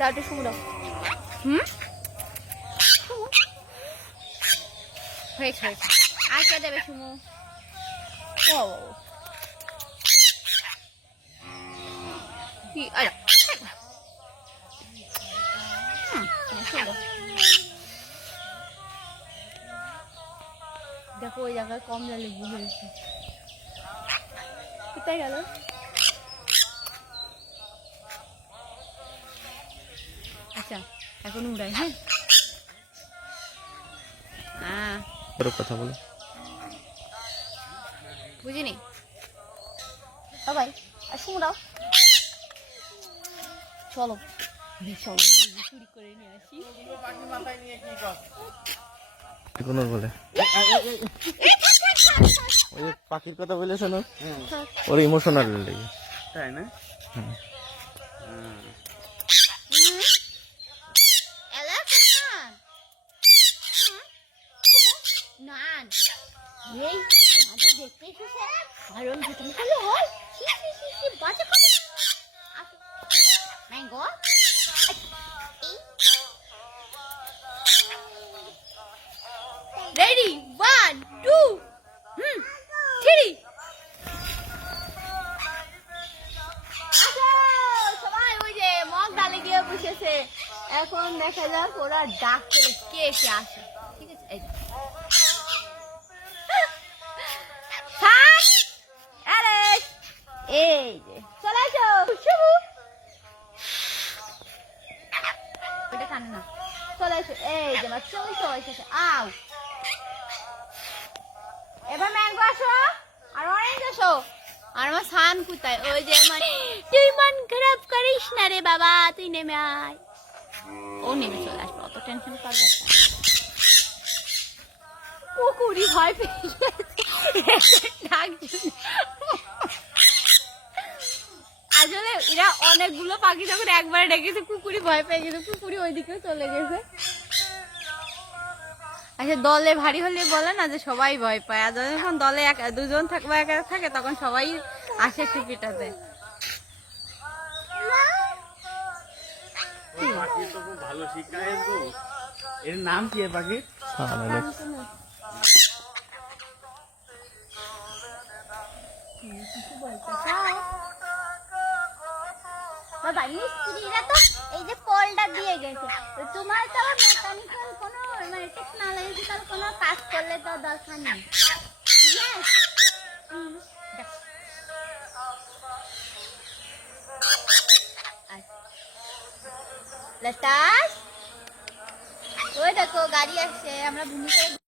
তাহলে শুনো দাও। হুম হয়েছে হয়েছে। আর কে দেবে শুমু? ও কি আরে দেখো ওই জায়গায় কমলা লেবু হয়েছে। কোথায় গেল? আচ্ছা এখন উড়াই। হ্যাঁ কথা বলো। বুঝিনি সবাই আর শুনো দাও। চলো চলো চুরি করে নিয়ে আসি। কোনো বলে ওই পাখির কথা বলেছ না, ওর ইমোশনাল লেগে তাই না? Ready, 1, 2, 3. সবাই ওই যে মগ ডালে গিয়ে বসেছে। এখন দেখা যাক ওরা ডাক করে কে কে আসে। ঠিক আছে এই এই যে চলে আসো শুভু। ওটা কানে না। চলে আসো এই যে আমার চলে এসেছে। আও এবার ম্যাঙ্গো আসো আর অরেঞ্জ আসো। আর আমার সান কোথায়? ওই যে মানে তুই মন খারাপ করিস না রে বাবা, তুই নেমে আয়। ও নেমে চলে আসবে, অত টেনশন কর না। কুকুরি ভয় পেয়ে আসলে এরা অনেকগুলো পাখি যখন একবার ডেকেছে কুকুরি ভয় পেয়ে গেছে, কুকুরি ওইদিকেও চলে গেছে। আচ্ছা দলে ভারী হলে বলে না যে সবাই ভয় পায়, আর যখন দলে দুজন থাকবে একা থাকে তখন সবাই আসে টুপিটাতে। ভালো শিক্ষায় এর নাম কি পাখি? বাবা মিস্ত্রিরা তো এই যে পোলটা দিয়ে গেছে, তো তোমার তো মেকানিক্যাল কোনো মানে টেকনোলজিক্যাল কোনো কাজ করলে তো দরকার নেই। ইয়েস লতাস ওই দেখো গাড়ি আসছে, আমরা ভূমি করে